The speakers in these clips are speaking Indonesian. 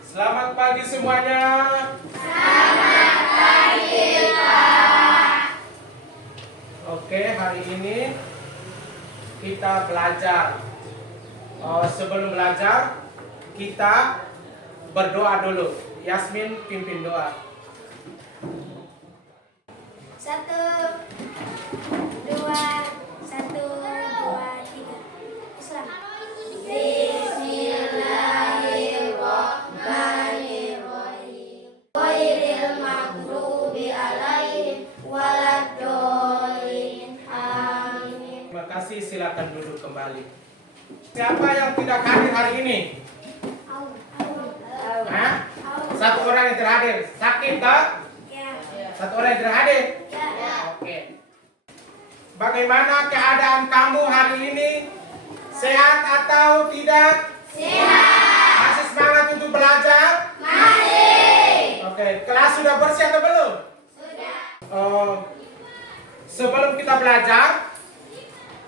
Selamat pagi semuanya. Selamat pagi, Pak. Oke, hari ini kita belajar. Sebelum belajar, kita berdoa dulu. Yasmin pimpin doa. 1, 2, 3. Islam. Bismillahirrahmanirrahim. Ghairil maghdubi alaihim waladdallin. Amin. Terima kasih, silakan duduk kembali. Siapa yang tidak hadir hari ini? Hah? Satu orang yang tidak hadir. Sakit tak? Ya. Satu orang yang tidak hadir? Ya. Oke. Bagaimana keadaan kamu hari ini? Sehat atau tidak? Sehat. Masih semangat untuk belajar? Masih. Oke. Kelas sudah bersih atau belum? Sudah. Sebelum kita belajar,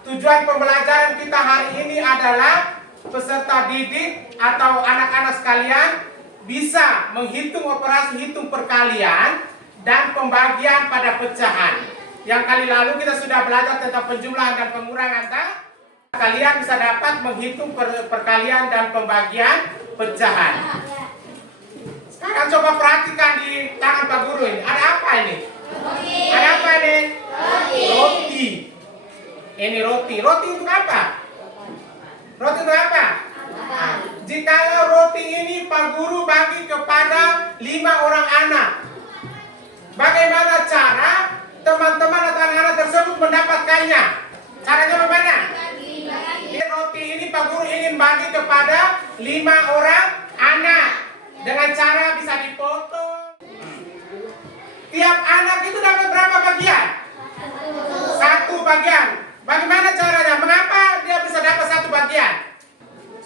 tujuan pembelajaran kita hari ini adalah peserta didik atau anak-anak sekalian bisa menghitung operasi hitung perkalian dan pembagian pada pecahan. Yang kali lalu kita sudah belajar tentang penjumlahan dan pengurangan, tak? Kalian bisa dapat menghitung perkalian dan pembagian pecahan. Sekarang coba perhatikan di tangan Pak Guru ini. Ada apa ini? Roti. Ada apa ini? Roti. Roti. Ini roti. Roti untuk apa? Roti untuk apa? Nah, jikalau roti ini Pak Guru bagi kepada 5 orang anak, bagaimana cara teman-teman atau anak-anak tersebut mendapatkannya? Caranya bagaimana? Ini roti ini Pak Guru ingin bagi kepada 5 orang anak dengan cara bisa dipotong. Tiap anak itu dapat berapa bagian? 1 bagian. Bagaimana caranya? Mengapa dia bisa dapat 1 bagian?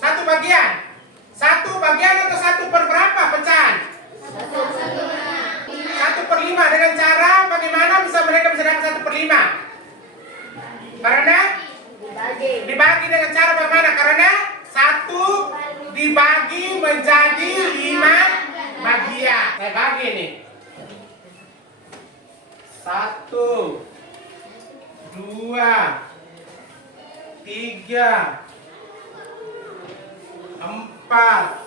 1 bagian? 1 bagian atau 1 per berapa pecahan? 1/5. Dengan cara bagaimana mereka bisa dapat 1/5? Karena dibagi dengan cara bagaimana? Karena 1 dibagi menjadi 5 bagian. Saya bagi ini. 1, 2, 3, 4,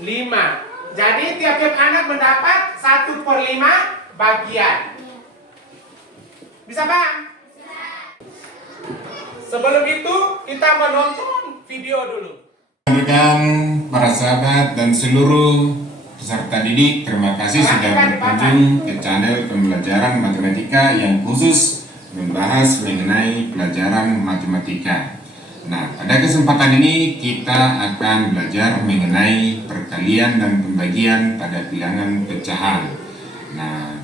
5. Jadi tiap-tiap anak mendapat 1/5 bagian. Bisa Bang? Sebelum itu kita menonton video dulu. Rekan, para sahabat dan seluruh peserta didik, terima kasih sudah berkunjung ke channel pembelajaran matematika yang khusus membahas mengenai pelajaran matematika. Nah, pada kesempatan ini kita akan belajar mengenai perkalian dan pembagian pada bilangan pecahan. Nah,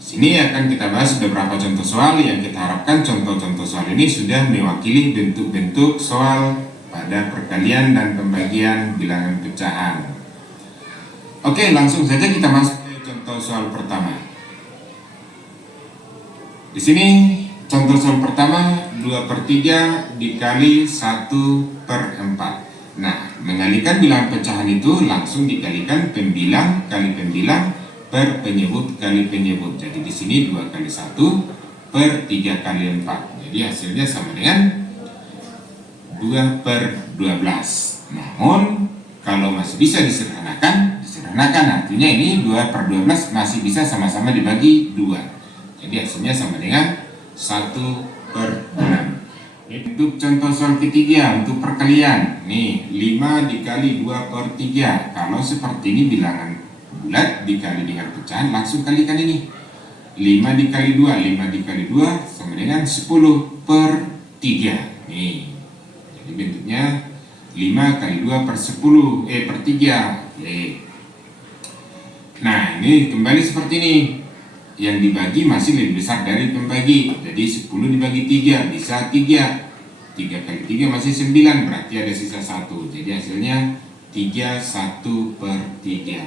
sini akan kita bahas beberapa contoh soal yang kita harapkan contoh-contoh soal ini sudah mewakili bentuk-bentuk soal pada perkalian dan pembagian bilangan pecahan. Oke, langsung saja kita masuk ke contoh soal pertama. Di sini contoh soal pertama 2/3 dikali 1/4. Nah, mengalikan bilangan pecahan itu langsung dikalikan pembilang kali pembilang per penyebut kali penyebut. Jadi di sini 2 kali 1 per 3 kali 4. Jadi hasilnya sama dengan 2/12. Namun kalau masih bisa disederhanakan artinya ini 2/12 masih bisa sama-sama dibagi 2. Jadi hasilnya sama dengan 1/6. Untuk contoh soal ketiga untuk perkalian. Nih, 5 dikali 2/3. Kalau seperti ini bilangan bulat dikali dengan pecahan, langsung kalikan ini. 5 dikali 2, 5 dikali 2 sama dengan 10/3. Nih. Jadi bentuknya 5 kali 2 per 10 per 3. Nah, ini kembali seperti ini. Yang dibagi masih lebih besar dari pembagi. Jadi 10 dibagi 3 bisa 3. 3 kali 3 masih 9, berarti ada sisa 1. Jadi hasilnya 3 1/3.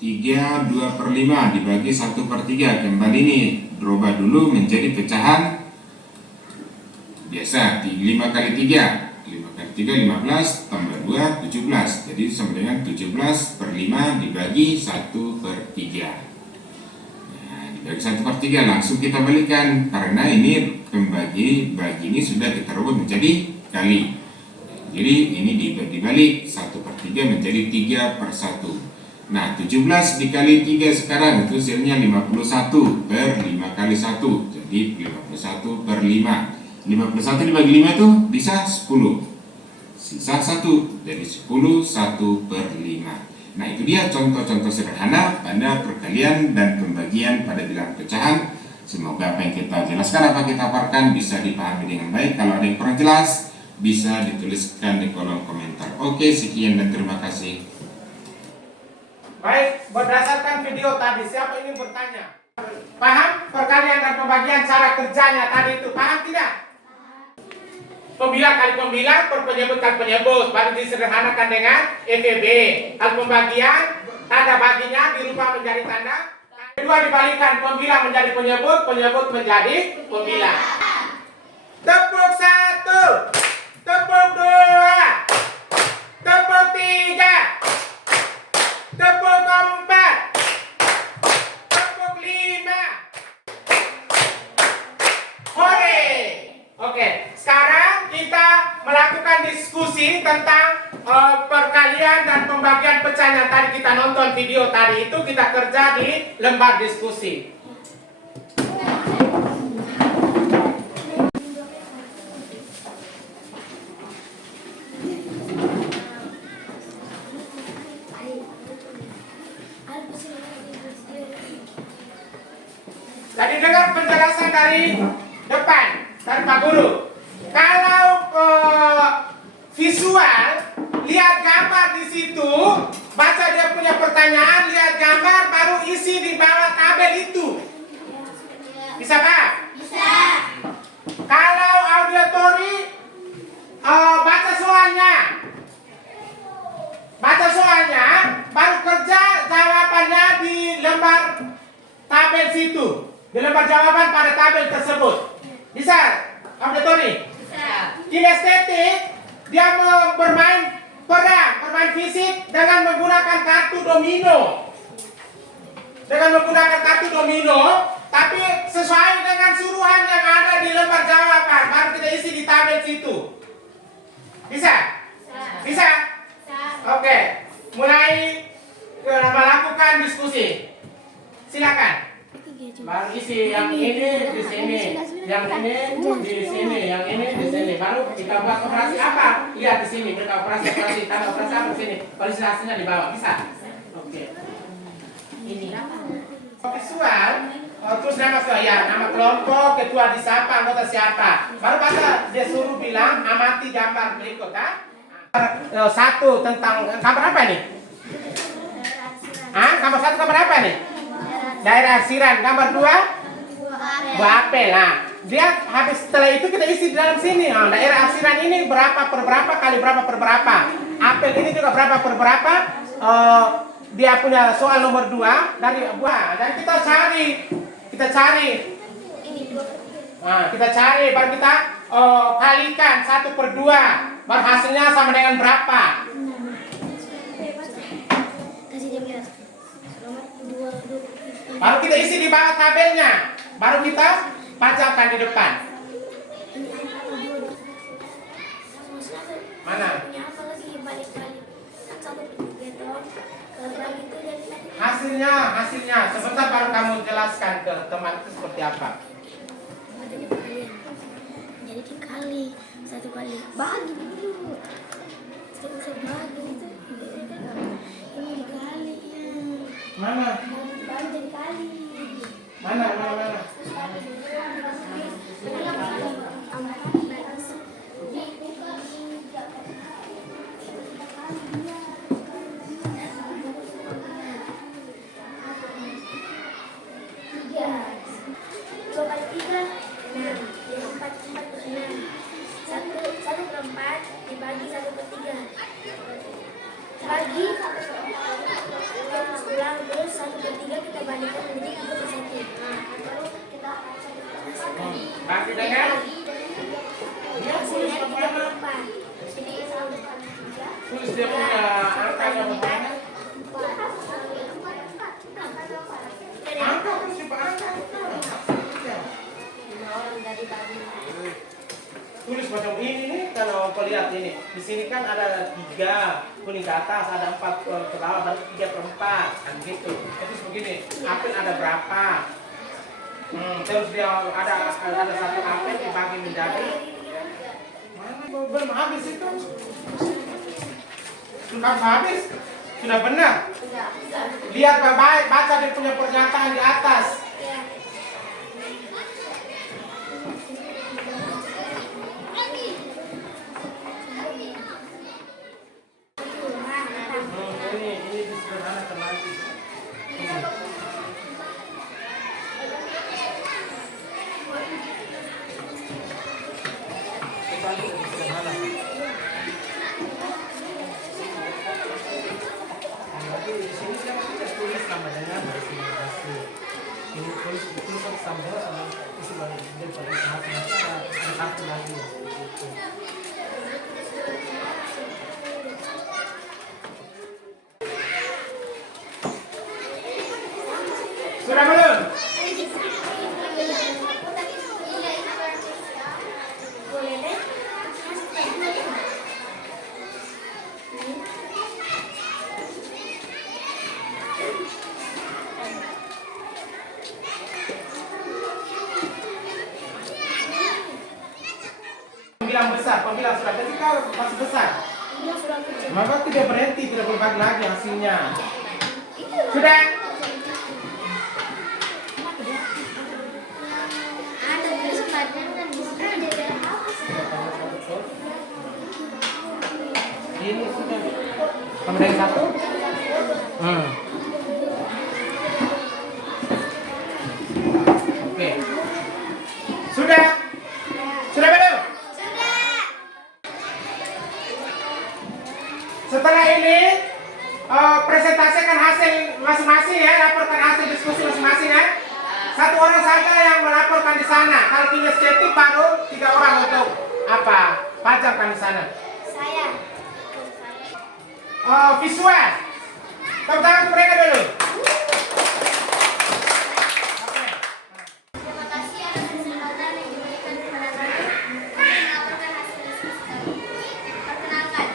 3 2/5 dibagi 1/3. Kembali nih, rubah dulu menjadi pecahan biasa. 5 kali 3 5 kali 3 15 tambah 2 17. Jadi sama dengan 17 per 5 dibagi 1 per 3. Nah, dibagi 1 per 3 langsung kita balikan, karena ini bagi ini sudah kita rubah menjadi kali. Jadi ini dibalik 1 per 3 menjadi 3 per 1. Nah, 17 dikali 3 sekarang itu hasilnya 51 per 5 kali 1. Jadi 51 per 5. 51 dibagi 5 itu bisa 10. Sisa 1. Jadi 10 1 per 5. Nah, itu dia contoh-contoh sederhana pada perkalian dan pembagian pada bilangan pecahan. Semoga apa yang kita jelaskan, apa kita paparkan bisa dipahami dengan baik. Kalau ada yang kurang jelas, bisa dituliskan di kolom komentar. Oke, sekian dan terima kasih. Baik, berdasarkan video tadi, siapa ingin bertanya? Paham perkalian dan pembagian cara kerjanya tadi itu? Paham tidak? Pembilang kali pembilang, per penyebut kali penyebut, baru disederhanakan dengan FEB. Hal pembagian, tanda baginya dirubah menjadi tanda. Kedua dibalikan, pembilang menjadi penyebut, penyebut menjadi pembilang. Tepuk 1, tepuk 2, tepuk 3, tepuk 4, tepuk 5. Hore! Oke, sekarang kita melakukan diskusi tentang perkalian dan pembagian pecahan yang tadi kita nonton video tadi itu, kita kerja di lembar diskusi. Tadi dengar penjelasan dari depan, dari Pak Guru. Kalau visual, lihat gambar di situ, baca dia punya pertanyaan, lihat gambar, baru isi di bawah tabel itu. Bisa Pak? Bisa. Kalau auditory, baca soalnya. Baca soalnya, baru kerja jawabannya di lembar tabel situ. Di lembar jawaban pada tabel tersebut. Bisa? Auditory? Bisa. Kinestetik, dia mau bermain perang, bermain fisik dengan menggunakan kartu domino. Dengan menggunakan kartu domino, tapi sesuai dengan suruhan yang ada di lembar jawaban, baru kita isi di tabel situ. Bisa? Bisa? Oke, mulai melakukan diskusi. Silakan. Baru isi yang ini di sini, yang ini di sini, yang ini di sini. Baru kita buat operasi apa? Lihat di sini, kita operasi, tambah operasi apa di sini? Visualisasinya di bawah, bisa? Oke. Ini visual. Terus nama kelompok, ketua di siapa, anggota siapa. Baru baca dia suruh bilang amati gambar berikut, satu tentang gambar apa nih? Gambar satu gambar apa nih? Daerah arsiran. Gambar 2 buah apel. Nah, dia habis setelah itu kita isi di dalam sini. Daerah arsiran ini berapa per berapa kali berapa per berapa. Apel ini juga berapa per berapa. Dia punya soal nomor 2 dari buah. Dan kita cari. Nah, kita cari baru kita kalikan 1 per 2. Baru hasilnya sama dengan berapa? Baru kita isi di bawah tabelnya. Baru kita bacakan di depan. Mana? Hasilnya. Sebentar baru kamu jelaskan ke teman itu seperti apa. Jadi dikali 1 kali bagi dulu. Saya bagi itu. Ini dikali ya. Mana? Baru jadi kali. Mana? Dibagi 1 per 3. Bagi ulang terus 1 per 3 kita bandingkan menjadi 3 per 1. Baru kita Bagi dengan? hasilnya 3 per 4. Tulis dia punya angkanya berapa? Angka terus coba angka. Tulis macam ini nih, kalau kau lihat ini, di sini kan ada 3 kuning ke atas, ada 4 ke bawah, berarti 3/4, kan gitu. Terus begini, apel ada berapa? Terus dia ada satu apel dibagi menjadi mana belum habis itu? Sudah habis, sudah benar. Lihat baik, baca dia punya pernyataan di atas. Ini disederhanakan lagi. Kita lebih sederhana. Jadi di sini kan kita tulis sama dengan bahasa Inggris. Ini tulis sambal sama isi baru kemudian pada saat nanti ada satu lagi. Gitu. Sudah belum? Pembilang sudah ketika masih besar. Maka tidak berhenti, tidak berbagi lagi hasilnya. Sudah? Ini sudah. Kamu dari 1? Oke. Sudah? Sudah belum? Setelah ini presentasikan hasil masing-masing ya, laporkan hasil diskusi masing-masing ya. 1 orang saja yang melaporkan di sana. Kalau kinestetik baru 3 orang untuk pajangkan di sana. Saya. Visual. Tepuk tangan untuk mereka dulu. Terima kasih atas kesempatan yang diberikan kepada kami untuk melaporkan hasil diskusi kami. Perkenalkan,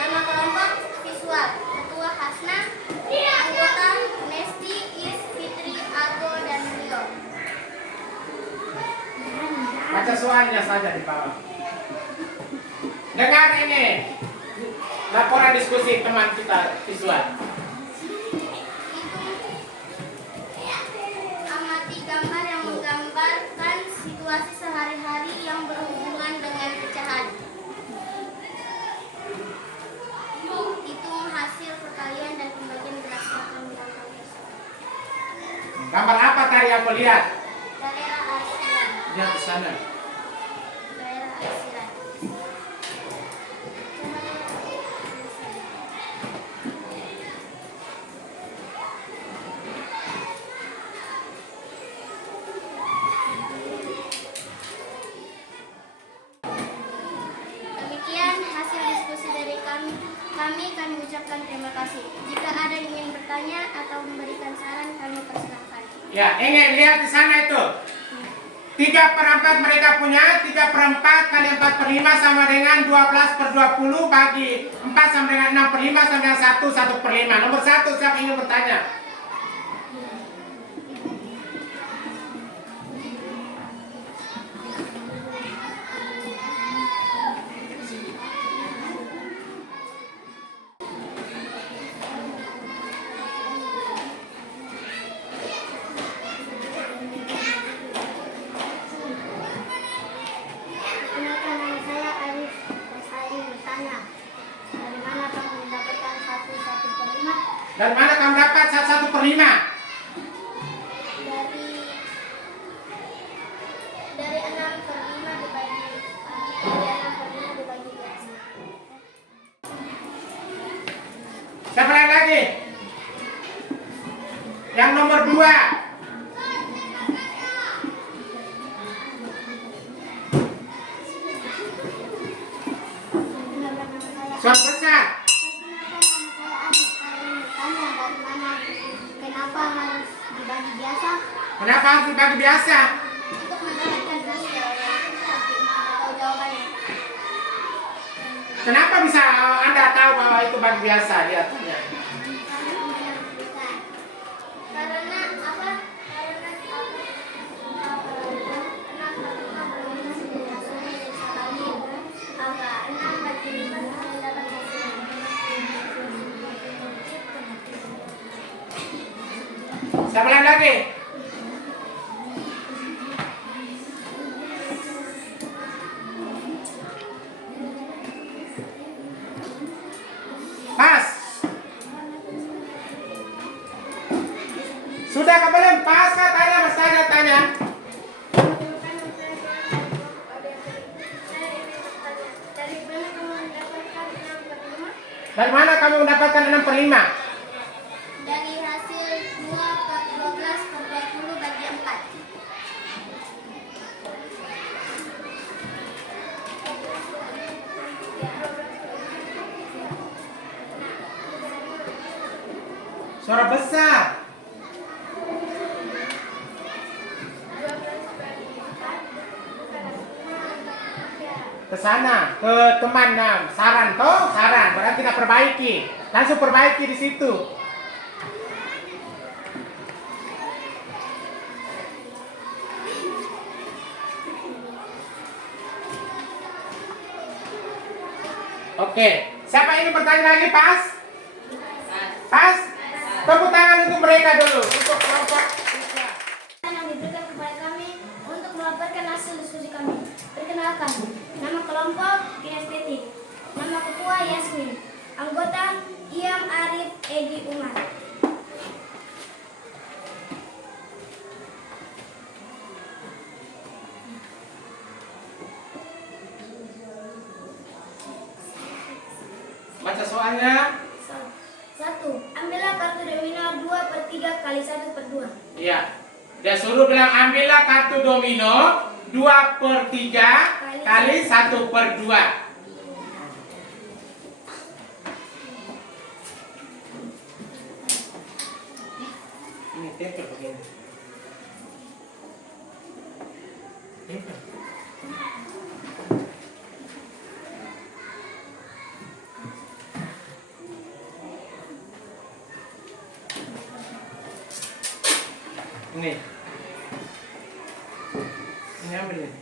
nama kelompok visual, Ketua Hasna, anggota Nesti, Is, Fitri, Ago, dan Rio. Baca soalnya saja di bawah. Dengar ini. Laporan diskusi teman kita visual. Amati gambar yang menggambarkan situasi sehari-hari yang berhubungan dengan pecahan. Hitung hasil perkalian dan pembagian berdasarkan gambar tersebut. Gambar apa tadi aku lihat? Daerah asiran. Lihat di sana. Daerah asiran. Demikian hasil diskusi dari kami. Kami ucapkan terima kasih. Jika ada yang ingin bertanya atau memberikan saran, kami persilahkan. Ya, ingin lihat di sana itu. 3/4 mereka punya, 3/4 kali 4/5 sama dengan 12/20 bagi 4 sama dengan 6/5 sama dengan 1/5. Nomor 1 siapa ingin bertanya? Perkenalkan, nama saya Arif. Saya ingin bertanya, dari mana kamu mendapatkan 1/5? Dari mana kamu dapat 1/5? Dari 6/5 dibagi 12. Siapa lagi? Yang nomor 2. Suara besar. Kenapa harus dibagi biasa? Untuk mendapatkan hasil atau jawabannya. Kenapa bisa Anda tahu bahwa itu bagi biasa? Lihatnya. Karena apa? Saya ulang lagi. Pas. Sudah kembali pas kah tanya Mas tanya tanya. Dari mana kamu mendapatkan 6/5? Dari hasil 2/12/20 bagi 4. Suara besar. Ke sana, ke teman, saran toh, saran. Berarti kita perbaiki. Langsung perbaiki di situ. Oke, siapa ini bertanya lagi pas? Pas? Tepuk tangan untuk mereka dulu, untuk kelompok siswa. Yang diberikan kepada kami untuk melaporkan hasil diskusi kami. Perkenalkan, nama kelompok kinestetik, nama ketua Yasmin, anggota Iam Arif Edi Umar. Baca soalnya. 1. Ambillah kartu domino 2/3 kali 1/2. Iya. Dia suruh bilang ambillah kartu domino 2/3 kali 1/2. Ini tempel begini. Tempel. Ini ambil ini.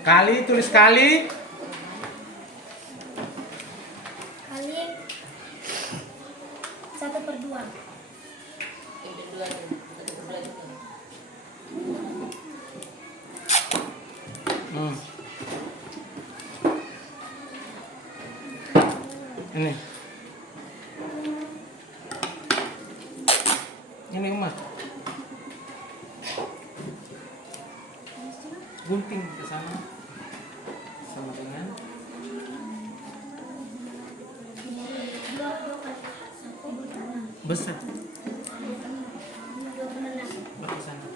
Kali, tulis kali. Kali 1/2. Ini. Ini emas. Gunting ke sana. Sama dengan besar. Ke sana.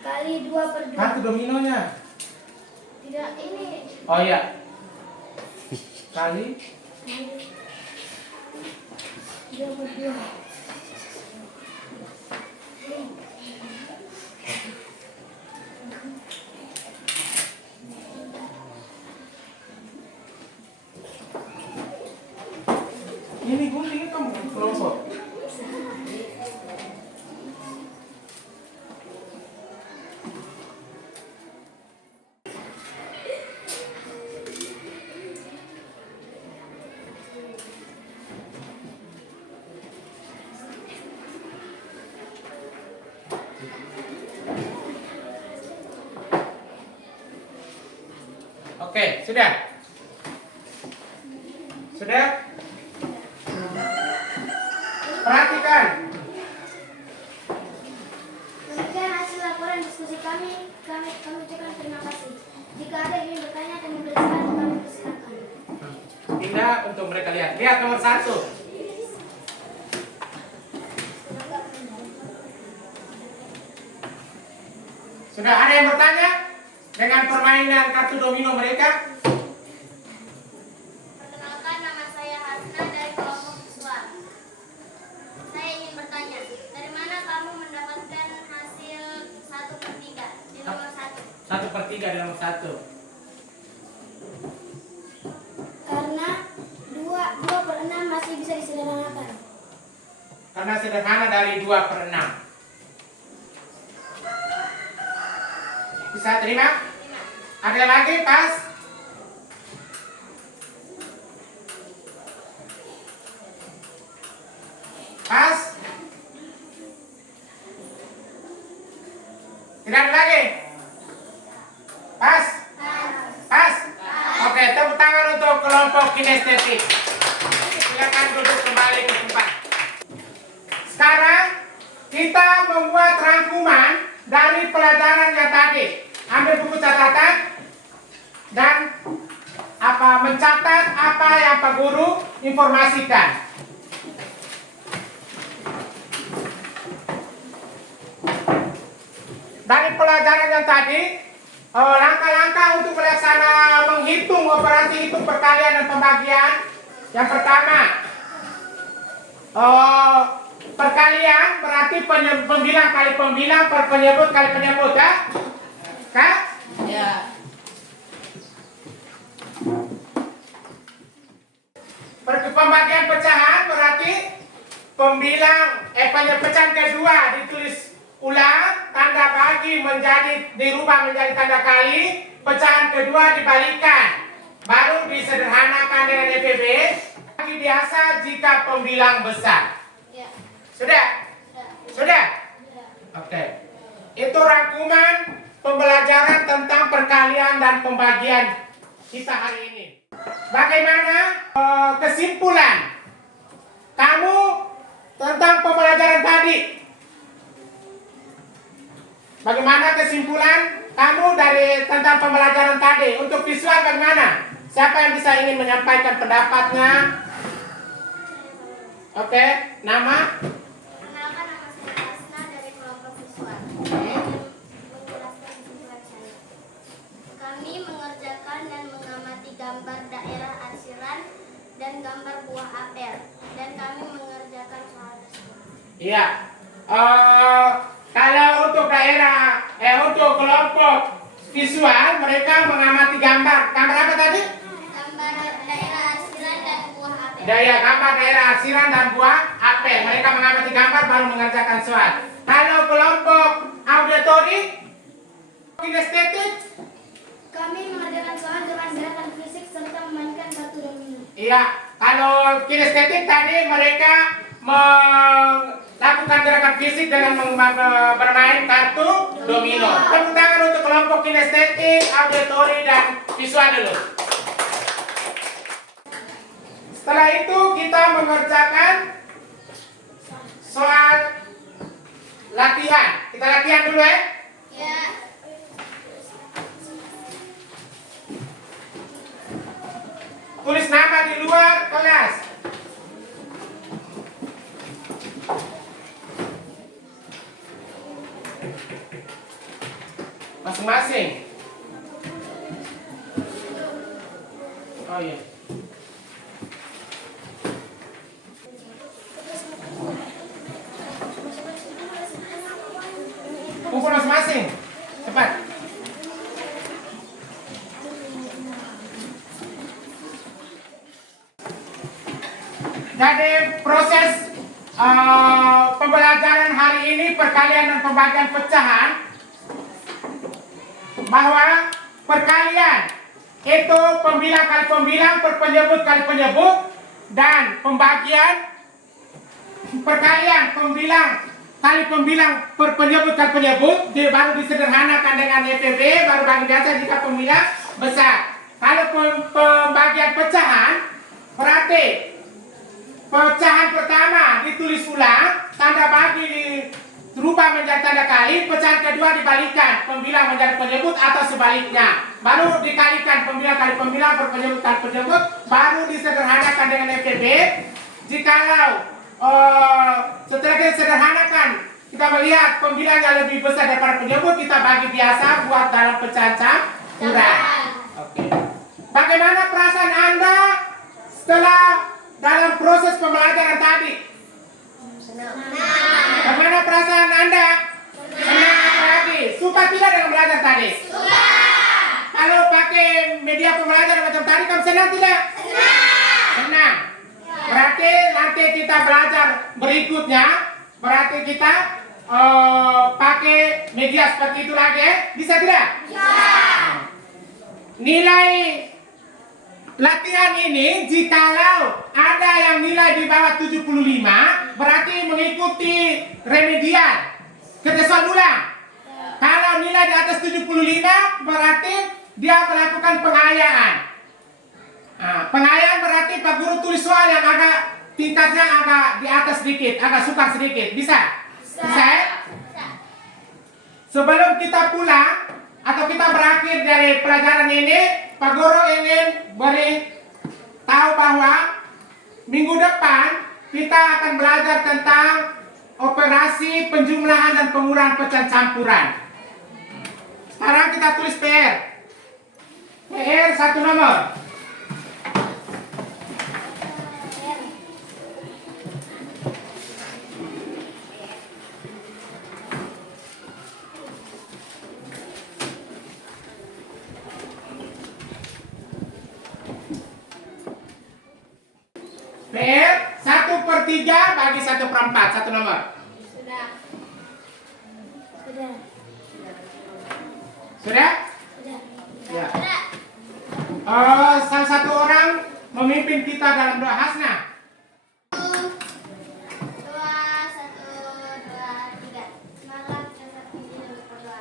kali 2/2. Kartu dominonya. Tidak ini. Oh iya. Kali 2/2. ini gunting itu kelompok. Oke, sudah. Sudah? Perhatikan. Demikian hasil laporan diskusi kami. Kami ucapkan terima kasih. Jika ada yang ingin bertanya atau memberikan, kami persilakan. Pindah untuk mereka lihat. Lihat nomor 1. Sudah ada yang bertanya dengan permainan kartu domino mereka? Perkenalkan, nama saya Hasna dari kelompok visual. Saya ingin bertanya, dari mana kamu mendapatkan hasil 1/3 di nomor 1? 1/3 di nomor 1. Karena 2/6 masih bisa disederhanakan. Karena sederhana dari 2/6. Bisa terima? Ada lagi pas? Pas? Tidak ada lagi? Pas? Pas? Oke, tepuk tangan untuk kelompok kinestetik. Silakan duduk kembali ke tempat. Sekarang kita membuat rangkuman dari pelajaran yang tadi. Ambil buku catatan dan mencatat apa yang Pak Guru informasikan. Dari pelajaran yang tadi, langkah-langkah untuk melaksanakan menghitung operasi hitung perkalian dan pembagian. Yang pertama, perkalian berarti pembilang kali pembilang per penyebut kali penyebut, ya? Kak? Ya. Pembagian pecahan berarti pecahan kedua ditulis ulang, tanda bagi dirubah menjadi tanda kali, pecahan kedua dibalikan, baru disederhanakan dengan EPB. Bagi biasa jika pembilang besar. Ya. Sudah? Sudah? Oke. Itu rangkuman pembelajaran tentang perkalian dan pembagian kita hari ini. Bagaimana kesimpulan kamu tentang pembelajaran tadi? Bagaimana kesimpulan kamu dari tentang pembelajaran tadi? Untuk visual bagaimana? Siapa yang bisa ingin menyampaikan pendapatnya? Oke, nama? Perkenalkan, nama saya Hasna dari kelompok visual. Saya ingin menjelaskan kesimpulan saya. Kami mengerjakan dan mengamati gambar daerah arsiran dan gambar buah apel, dan kami mengerjakan soal tersebut. Iya. Kalau untuk untuk kelompok visual, mereka mengamati gambar. Gambar apa tadi? Gambar daerah arsiran dan buah apel. Gambar daerah arsiran dan buah apel. Mereka mengamati gambar baru mengerjakan soal. Kalau kelompok auditori, kinestetik, Kami mengerjakan soal dengan gerakan fisik serta memainkan kartu domino. iya. Kalau kinestetik tadi mereka melakukan gerakan fisik dengan bermain kartu domino. Tepuk tangan untuk kelompok kinestetik, auditori, dan visual dulu. Setelah itu kita mengerjakan soal latihan. Kita latihan dulu ya. Ya. Tulis nama di luar kelas. masing-masing. Oh iya. Kumpul masing-masing. Cepat. Jadi proses pembelajaran hari ini perkalian dan pembagian pecahan, bahwa perkalian itu pembilang kali pembilang, penyebut kali penyebut, dan pembagian perkalian pembilang kali pembilang penyebut kali penyebut baru disederhanakan dengan EPB, baru bagi biasa jika pembilang besar. Kalau pembagian pecahan, berarti pecahan pertama ditulis ulang, tanda bagi dirubah menjadi tanda kali, pecahan kedua dibalikan, pembilang menjadi penyebut atau sebaliknya. Baru dikalikan pembilang kali pembilang, penyebut kali penyebut, baru disederhanakan dengan FTB. Jikalau setelah kita sederhanakan, kita melihat pembilang yang lebih besar daripada penyebut, kita bagi biasa buat dalam pecahan campuran. Oke. Bagaimana perasaan Anda setelah dalam proses pembelajaran tadi? Bagaimana perasaan Anda? Senang apalagi? Suka tidak dengan belajar tadi? Suka. Kalau pakai media pembelajaran macam tadi, kamu senang tidak? Senang. Berarti nanti kita belajar berikutnya, berarti kita pakai media seperti itu lagi, bisa tidak? Bisa. Nilai latihan ini, jikalau ada yang nilai di bawah 75, berarti mengikuti remedial, ketesan ulang. Kalau nilai di atas 75, berarti dia melakukan pengayaan. Pengayaan berarti Pak Guru tulis soal yang agak tingkatnya agak di atas sedikit, agak sukar sedikit. Bisa? Bisa ya? Sebelum kita pulang atau kita berakhir dari pelajaran ini, Pak Guru ingin beri tahu bahwa minggu depan kita akan belajar tentang operasi penjumlahan dan pengurahan pecahan campuran. Sekarang kita tulis PR. PR 1 nomor. PR 1/3 bagi 1/4, 1 nomor. Sudah. Sudah. Sudah? Sudah. Ya. Sudah. Salah satu orang memimpin kita dalam doa Hasna. 1, 2, 3. Semangat dan satu dalam berdoa.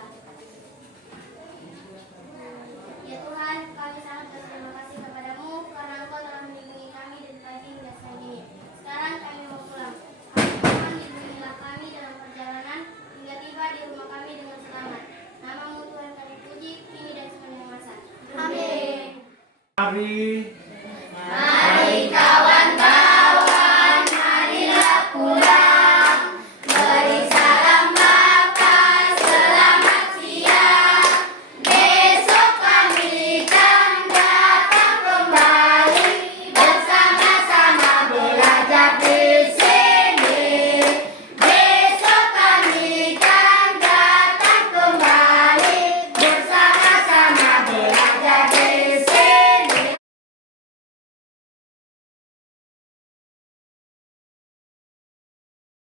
Ya Tuhan, kami sangat berterima kasih kepadamu karena Engkau telah melindungi kami dari pagi hingga siang ini. Sekarang kami mau pulang. Tuhan, lindungilah kami dalam perjalanan hingga tiba di rumah kami dengan selamat. Namamu Tuhan kami puji, kini dan sepanjang masa. Amin. Mari